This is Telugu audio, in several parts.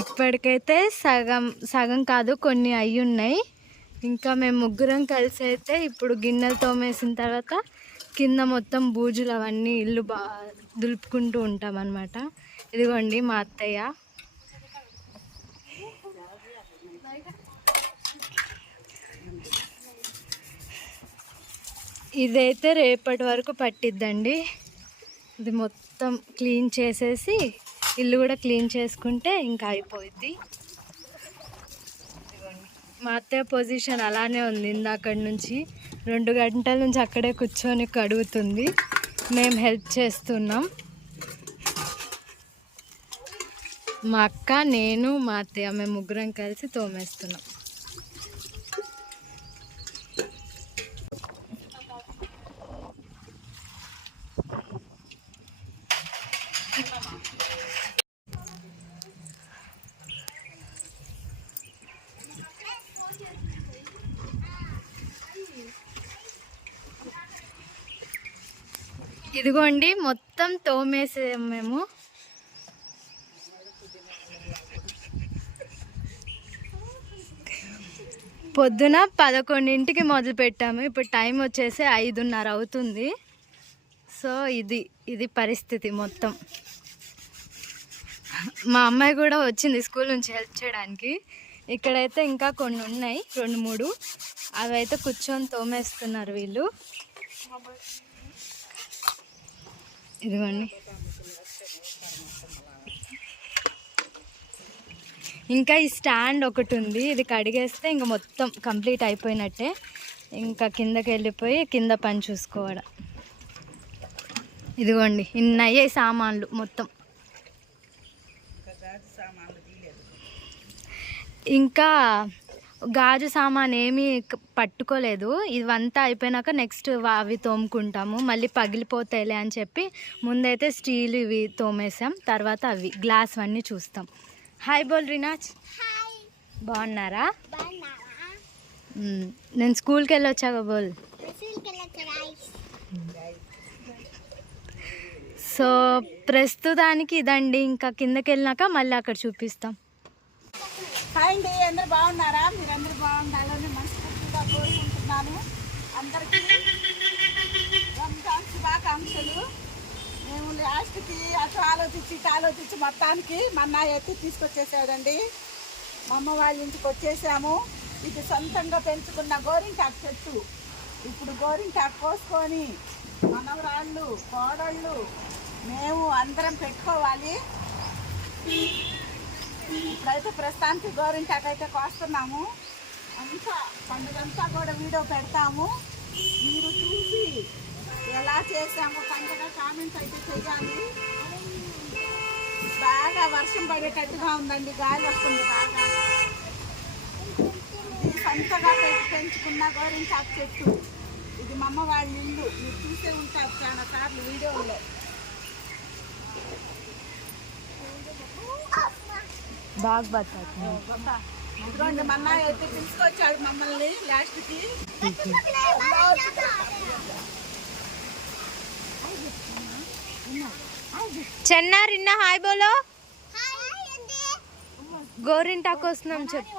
ఇప్పటికైతే సగం సగం కాదు కొన్ని అయ్యి ఉన్నాయి. ఇంకా మేము ముగ్గురం కలిసి అయితే ఇప్పుడు గిన్నెలు తోమేసిన తర్వాత కింద మొత్తం బూజులు అవన్నీ ఇల్లు దులుపుకుంటూ ఉంటాం అన్నమాట. ఇదిగోండి మా అత్తయ్య. ఇదైతే రేపటి వరకు పట్టిద్దండి. ఇది మొత్తం క్లీన్ చేసేసి ఇల్లు కూడా క్లీన్ చేసుకుంటే ఇంకా అయిపోయిద్ది. మా అత్తయ్య పొజిషన్ అలానే ఉంది. ఇందాకడి నుంచి 2 గంటల నుంచి అక్కడే కూర్చొని కడుగుతుంది. మేము హెల్ప్ చేస్తున్నాం. మా అక్క, నేను, మా అత్తయ్య మేము ముగ్గురం కలిసి తోమేస్తున్నాం. ఇదిగోండి మొత్తం తోమేసాము మేము. పొద్దున 11ంటికి మొదలు పెట్టాము. ఇప్పుడు టైం వచ్చేసి 5:30 అవుతుంది. సో ఇది పరిస్థితి మొత్తం. మా అమ్మాయి కూడా వచ్చింది స్కూల్ నుంచి హెల్ప్ చేయడానికి. ఇక్కడైతే ఇంకా కొన్ని ఉన్నాయి, 2-3. అవి అయితే కూర్చొని తోమేస్తున్నారు వీళ్ళు. ఇదిగోండి. ఇంకా ఈ స్టాండ్ ఒకటి ఉంది. ఇది కడిగేస్తే ఇంకా మొత్తం కంప్లీట్ అయిపోయినట్టే. ఇంకా కిందకి వెళ్ళిపోయి కింద పని చూసుకోవడం. ఇదిగోండి ఇన్ని అయ్యాయి సామాన్లు మొత్తం. ఇంకా గాజు సామాన్ ఏమీ పట్టుకోలేదు. ఇవంతా అయిపోయినాక నెక్స్ట్ అవి తోముకుంటాము. మళ్ళీ పగిలిపోతాయిలే అని చెప్పి ముందైతే స్టీల్ ఇవి తోమేసాం. తర్వాత అవి గ్లాస్ అన్నీ చూస్తాం. హాయ్ బోల్ రినాజ్. బాగున్నారా? నేను స్కూల్కి వెళ్ళొచ్చాక బోల్. సో ప్రస్తుతానికి ఇదండి. ఇంకా కిందకి వెళ్ళినాక మళ్ళీ అక్కడ చూపిస్తాం. హాయ్ అండి, అందరు బాగున్నారా? మీరందరూ బాగుండాలని మనస్ఫూర్తిగా కోరుకుంటున్నాను. అందరికీ రంజాన్ శుభాకాంక్షలు. మేము లాస్ట్కి అటు ఆలోచించి మొత్తానికి మన్నా ఎత్తి తీసుకొచ్చేసాడండి. మా అమ్మ వాళ్ళ ఇంటికి వచ్చేసాము. ఇది సొంతంగా పెంచుకున్న గోరింటాకు చెట్టు. ఇప్పుడు గోరింటాకు కోసుకొని మనవరాళ్ళు, కోడళ్ళు, మేము అందరం పెట్టుకోవాలి. ఇప్పుడైతే ప్రస్తుతానికి గోరింటాకు అయితే కోస్తున్నాము. అంతా పండుగంతా కూడా వీడియో పెడతాము. మీరు చూసి ఎలా చేసామో పండుగ కామెంట్స్ అయితే చేయాలి. బాగా వర్షం పడేటట్టుగా ఉందండి, గాలి వస్తుంది బాగా. ఇది సొంతగా పెంచుకున్న గోరింటాకు చెట్టు. ఇది మా అమ్మ వాళ్ళ ఇల్లు. మీరు చూసే ఉంటారు చాలా సార్లు వీడియోలో. బాగా ఇదిగోండి మన్నా అయితే తీసుకొచ్చాడు మమ్మల్ని లాస్ట్కి. చెన్నా రిన్నా హాయ్ బోలో. గోరింటాకు వస్తున్నాం చెప్పు.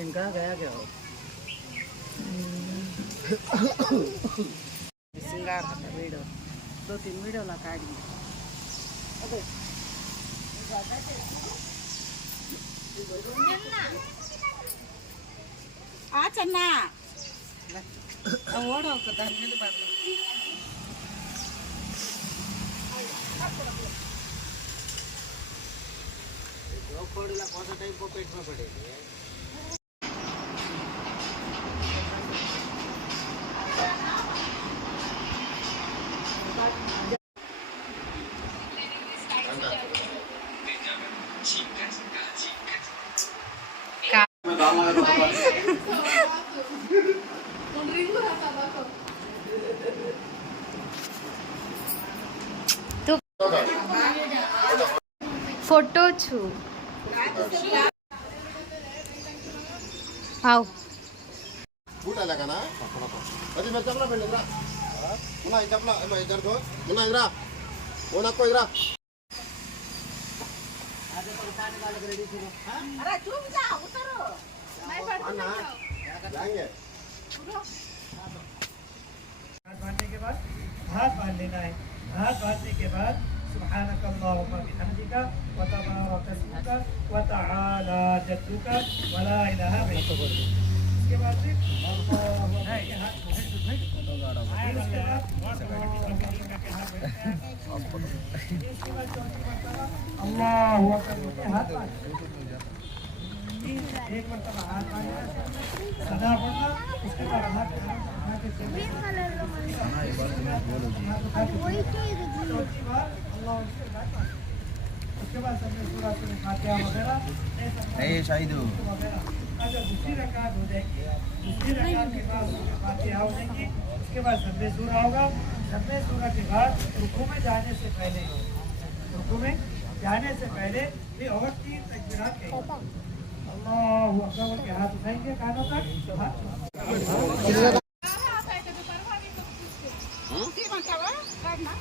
इनका गया क्या हो सिंगार वीडियो 2-3 वीडियो ला काटी अबे आ चन्ना ओडो ఒక దాని మీద పడు. कोडीला कोसा टाइप को पेट में पड़ेगी. ఫోటోచు ఆవ్ ಊಟ ಲೆಕ್ಕನ ಅದಿ ಮೇಲೆ ಚಪ್ಪಲ ಬೆಳ್ಳಿದ್ರಾ ಮುನ್ನ ಈ ಚಪ್ಪಲ ಇದ್ರದು ಮುನ್ನ ಇದ್ರಾ ಓನಕ್ಕೋ ಇದ್ರಾ अरे चुप जा उतरो ಅಣ್ಣ जाएंगे हाथ बांधने के बाद हाथ बांध लेना है। हाथ बांधने के बाद सुब्हानक अल्लाहुम्मा बिहम्दिका व तबारक अस्मुका व तआला जद्दुका व ला इलाहा गैरुक। इसके बाद फिर अल्लाहु अकबर के हाथ उसके बाद इसके बाद चौथी मर्तबा अल्लाहु अकबर के हाथ एक मर्तबा हाथ बांधना सदा पढ़ना। उसके बाद हाथ के चौथी बार अल्लाह उसके बाद सबने सूरह फातिहा वगैरह वगैरह। अच्छा दूसरी रकात हो जाएगी। दूसरी रकात के बाद फातिहा हो जाएगी। उसके बाद सबने सूरह होगा। सबने सूरह के बाद रुकू में जाने से पहले भी और 3 तकबीरात कहेंगे। अल्लाहु अकबर के हाथ उठाएंगे कानों तक। తీయమంటావా కాడనా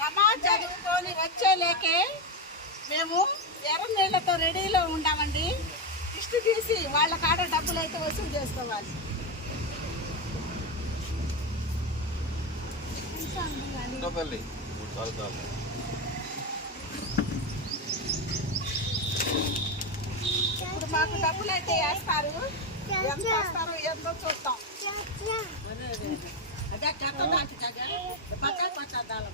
నమాజ్ చదువుకొని వచ్చేలేకే మేము ఎర్ర నీళ్ళతో రెడీలో ఉన్నామండి. ఇష్ట తీసి వాళ్ళ కాడ డబ్బులు అయితే వసూలు చేసుకోవాలి. ఇప్పుడు మాకు డబ్బులు అయితే వేస్తారు. ఎంత వేస్తారో ఎంతో చూస్తాం. అదే చెత్త దాటి పచ్చడి పచ్చదాల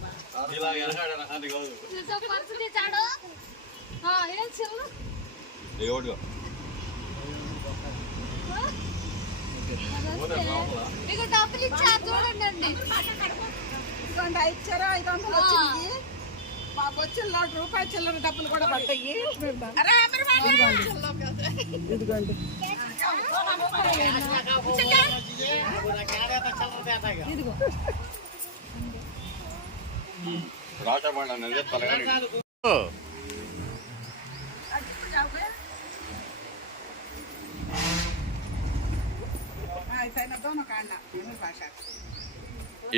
డబ్బులు ఇచ్చారు చూడండి. ఇదిగోండి ఇచ్చారా 500 వచ్చింది. మాకు వచ్చిన ₹100 చిల్లర డబ్బులు కూడా పడతాయి.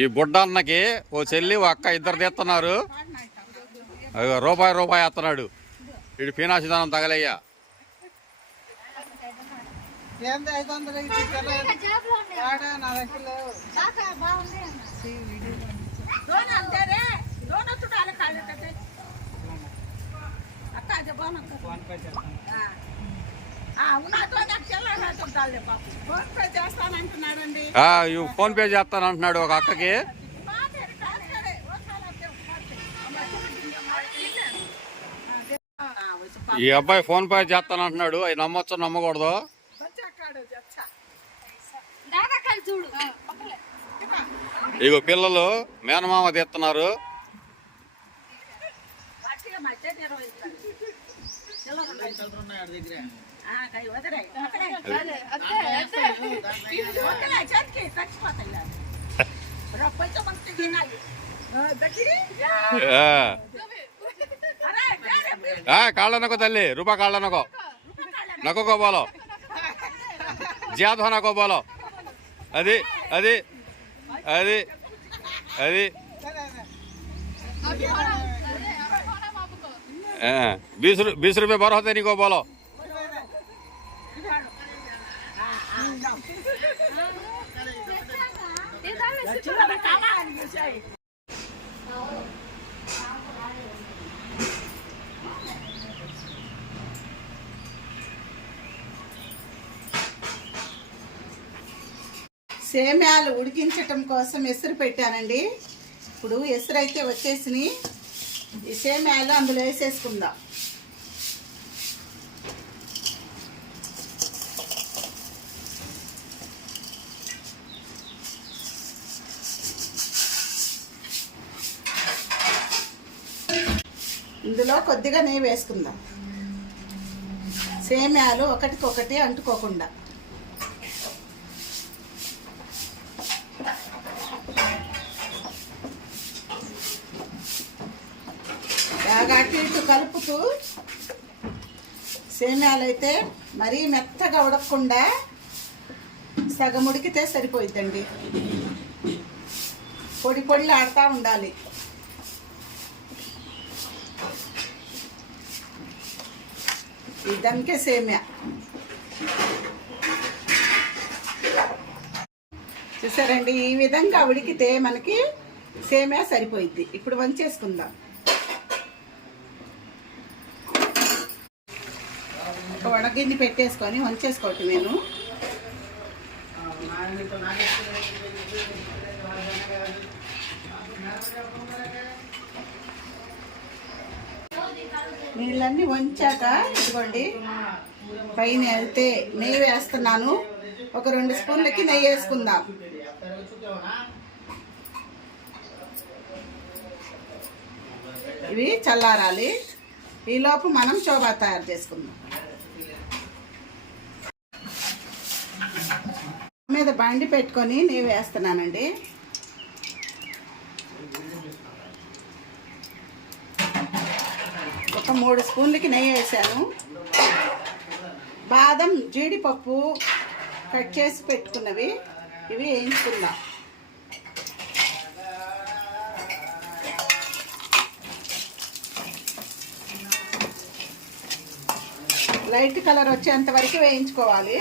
ఈ బుడ్డన్నకి ఓ చెల్లి ఓ అక్క ఇద్దరు తెస్తున్నారు. రూపాయి వేస్తున్నాడు. ఇటు పీనాశిదానం తగలయ్యా. చేస్తానంటున్నాడండి. ఫోన్ పే చేస్తానంటున్నాడు ఒక అక్కకి. ఈ అబ్బాయి ఫోన్ పే చేస్తానంటున్నాడు. అవి నమ్మొచ్చు నమ్మకూడదు. ఇగో పిల్లలు మేనమామ తీస్తున్నారు. కాళ్ళనకో తల్లి రూపా కాళ్ళనకో నక్కో బోలో జ్యాదో నకో బోలో. అది అది అది అది 20 रुपये बार होते नहीं को बोलो. సేమ్యాలు ఉడికించటం కోసం ఎసురు పెట్టానండి. ఇప్పుడు ఎసురు అయితే వచ్చేసినాయి. ఈ సేమ్యాలు అందులో వేసేసుకుందాం. ఇందులో కొద్దిగా నెయ్యి వేసుకుందాం. సేమ్యాలు ఒకటికొకటి అంటుకోకుండా. బాగా అటు ఇటు కలుపుతూ సేమ్యాలు అయితే మరీ మెత్తగా ఉడకకుండా సగం ఉడికితే సరిపోయిద్దండి. పొడి పొడిలు ఆడుతూ ఉండాలి. ఈ దమ్కే సేమ్యా చూసారండి. ఈ విధంగా ఉడికితే మనకి సేమ్యా సరిపోయిద్ది. ఇప్పుడు వంచేసుకుందాం. ఒక వడగిన్ని పెట్టేసుకొని వంచేసుకోవటం నేను. నీళ్ళన్నీ వంచాక ఇదిగోండి పైన వెళ్తే నెయ్యి వేస్తున్నాను. ఒక 2 స్పూన్లకి నెయ్యి వేసుకుందాం. ఇవి చల్లారాలి. ఈలోపు మనం చోబా తయారు చేసుకుందాం. మీద బండి పెట్టుకొని నెయ్యి వేస్తున్నానండి. ఒక 3 స్పూన్లకి నెయ్యి వేసాను. బాదం జీడిపప్పు కట్ చేసి పెట్టుకున్నవి ఇవి వేయించుకుందాం. లైట్ కలర్ వచ్చేంత వరకు వేయించుకోవాలి.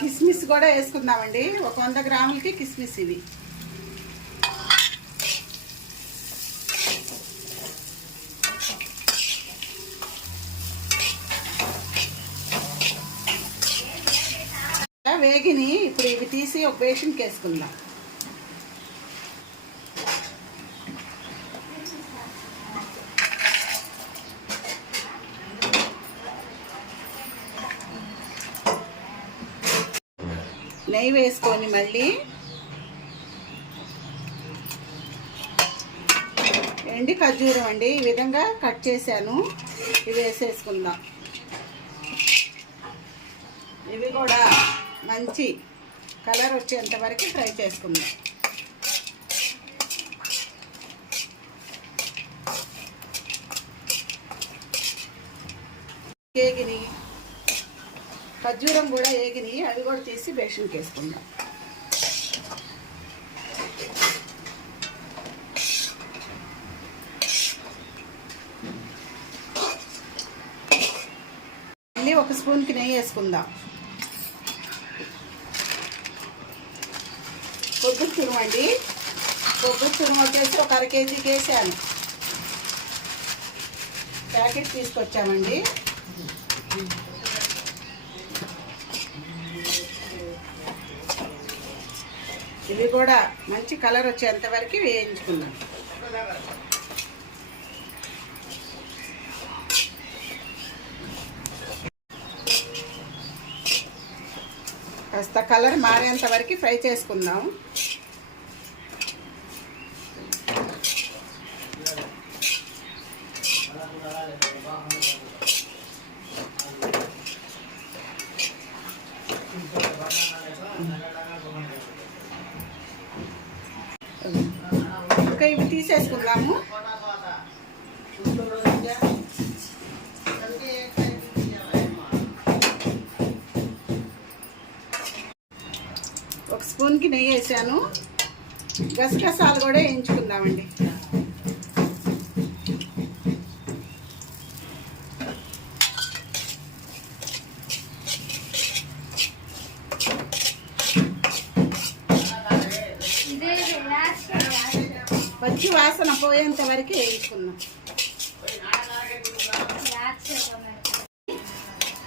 కిస్మిస్ కూడా వేసుకుందామండి. ఒక 100 గ్రాములకి కిస్మిస్ ఇవి. వేగిని ఇప్పుడు ఇవి తీసి ఒక బేషన్కి వేసుకుందాం. నెయ్యి వేసుకొని మళ్ళీ ఎండి ఖర్జూరం అండి ఈ విధంగా కట్ చేశాను. ఇవి వేసేసుకుందాం. ఇవి కూడా మంచి కలర్ వచ్చేంత వరకు ఫ్రై చేసుకుందాం. కేగిని ఖర్జూరం కూడా ఏగిని అవి కూడా తీసి బేషన్కి వేసుకుందాం. మళ్ళీ 1 స్పూన్కి నెయ్యి వేసుకుందాం. కొబ్బరి తురుము అండి. కొబ్బరి తురుము వచ్చేసి ఒక 1/2 కేజీకి వేసాను. ప్యాకెట్ తీసుకొచ్చామండి. ఇవి కూడా మంచి కలర్ వచ్చేంత వరకు వేయించుకుందాం. కాస్త కలర్ మారేంత వరకు ఫ్రై చేసుకుందాం. ఇంకా ఇవి తీసేసుకుందాము. ఒక స్పూన్కి నెయ్యి వేసాను. గసగసాలు కూడా వేయించుకుందామండి. పచ్చి వాసన పోయేంత వరకు వేయించుకుందాం.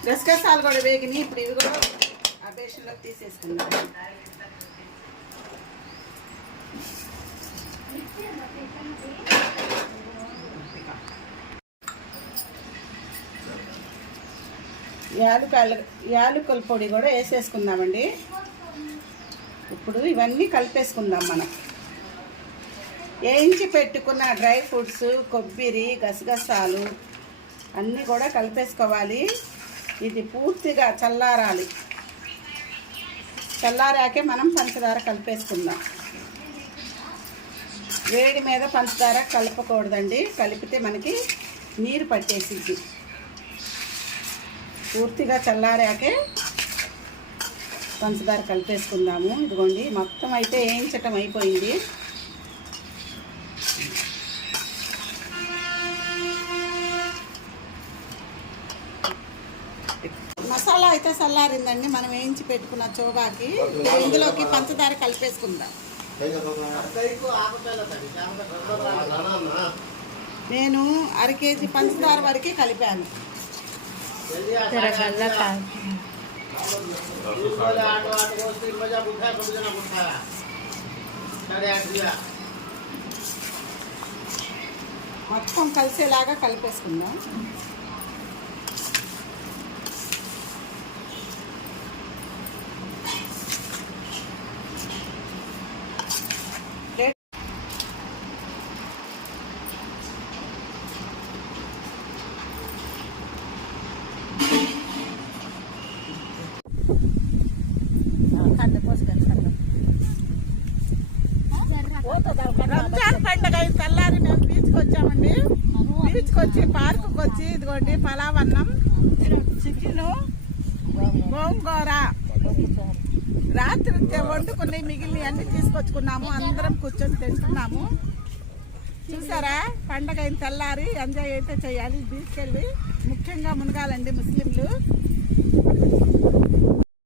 గసగసాలు కూడా వేగిని ఇప్పుడు ఇవి కూడా ఆ బేషన్లోకి తీసేసుకుందాం. యాలకుల పొడి కూడా వేసేసుకుందామండి. ఇప్పుడు ఇవన్నీ కలిపేసుకుందాం. మనం వేయించి పెట్టుకున్న డ్రై ఫ్రూట్స్, కొబ్బరి, గసగసాలు, అన్నీ కూడా కలిపేసుకోవాలి. ఇది పూర్తిగా చల్లారాలి. చల్లారాకే మనం పంచదార కలిపేసుకుందాం. వేడి మీద పంచదార కలపకూడదండి, కలిపితే మనకి నీరు పట్టేసిద్ది. పూర్తిగా చల్లారాకే పంచదార కలిపేసుకుందాము. ఇదిగోండి మొత్తం అయితే వేయించటం అయిపోయింది. మసాలా అయితే చల్లారిందండి. మనం వేయించి పెట్టుకున్న చోబాకి ఇందులోకి పంచదార కలిపేసుకుందాం. నేను 1/2 కేజీ పంచదార వరకు కలిపాను. మొత్తం కలిసేలాగా కలిపేసుకుందాం. రంజాన్ పండుగ తెల్లారి మేము బీచ్కి వచ్చామండి. బీచ్కి వచ్చి పార్కుకి వచ్చి ఇదిగోండి పలావన్నం, చికెను, గోంగూర రాత్రి వండుకుని మిగిలిన అన్ని తీసుకొచ్చుకున్నాము. అందరం కూర్చొని తింటున్నాము. చూసారా, పండగ అయిన తెల్లారి ఎంజాయ్ అయితే చేయాలి. బీచ్కి వెళ్ళి ముఖ్యంగా మునగాలండి ముస్లింలు.